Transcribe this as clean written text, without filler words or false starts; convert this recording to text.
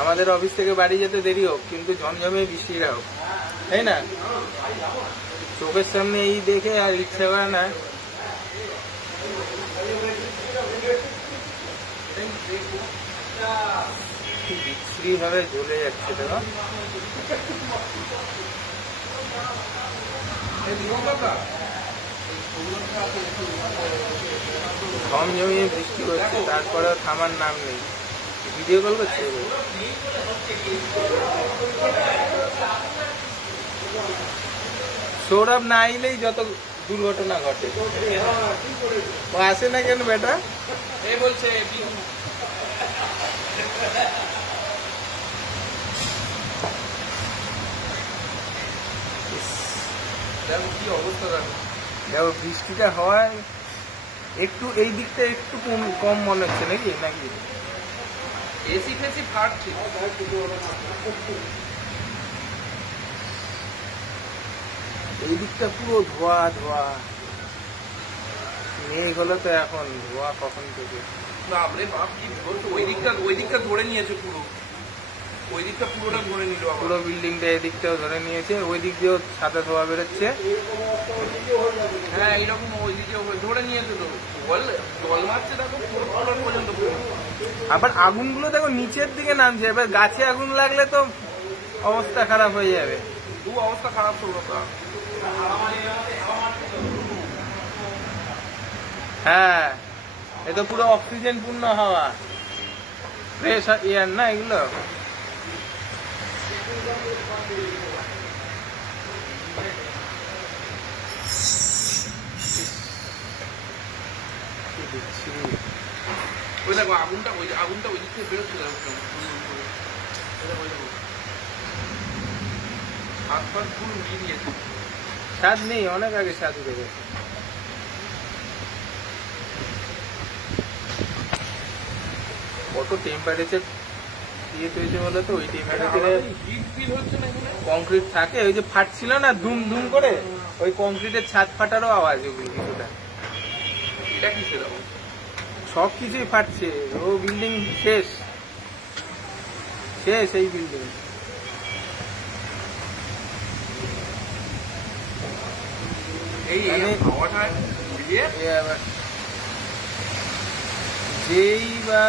আমাদের অফিস থেকে বাড়ি যেতে দেরি হোক, কিন্তু ঝমঝমে বৃষ্টিটা হোক, তাই না? চোখের সামনে এই দেখে আর ইচ্ছা করে না। বিচ্ছিরি ভাবে জ্বলে যাচ্ছে, দেখো। ঝমঝমিয়ে বৃষ্টি হচ্ছে, তারপরেও থামার নাম নেই। ভিডিও কল করছে। সৌরভ না আইলেই যত দুর্ঘটনা ঘটে। ও আসে না কেন বেটা? এই বলছে কি অবস্থা। দেখো বৃষ্টিটা হওয়ায় একটু এই দিকটা একটু কম মনে হচ্ছে নাকি নাকি এসি ফেসি ফাটছে। এই দিকটা পুরো ধোয়া ধোয়া, মেঘ হলো তো এখন ধোয়া কখন থেকে। বাপরে বাপ, কি বলতো, ওই দিকটা ধরে নিয়েছে পুরো, ওই দিকটা পুরোটা ধরে নিল, পুরো বিল্ডিংটা এদিকটাও ধরে নিয়েছে, ওই দিক দিয়েও সাদা ধোয়া বেরোচ্ছে। হ্যাঁ এইরকম ওই দিকে ধরে নিয়েছে তো, জল মারছে দেখো পুরো পর্যন্ত। আবার আগুনগুলো দেখো নিচের দিকে নামছে, এবার গাছে আগুন লাগলে তো অবস্থা খারাপ হয়ে যাবে। অবস্থা খারাপ করবো। হ্যাঁ, এ তো পুরো অক্সিজেন পূর্ণ হাওয়া, ফ্রেশ এয়ার না এগুলো। ওই দেখো আগুনটা ওই দিক থেকে বেরোচ্ছিল, হাত ফাত ফুল উড়িয়ে দিয়েছে। স্বাদ নেই, অনেক আগে স্বাদ উঠে গেছে। কত টেম্পারেচার দিয়ে তৈরি বলো তো, ওই টেম্পারেচারে কংক্রিট থাকে, ওই যে ফাটছিল না ধুম ধুম করে, ওই কংক্রিটের ছাদ ফাটারও আওয়াজ ওগুলো কিছুটা। এটা কিসের আওয়াজ? সব কিছুই ফাটছে, ও বিল্ডিং শেষ শেষ, এই বিল্ডিং। এই হাওয়াটা যেই বা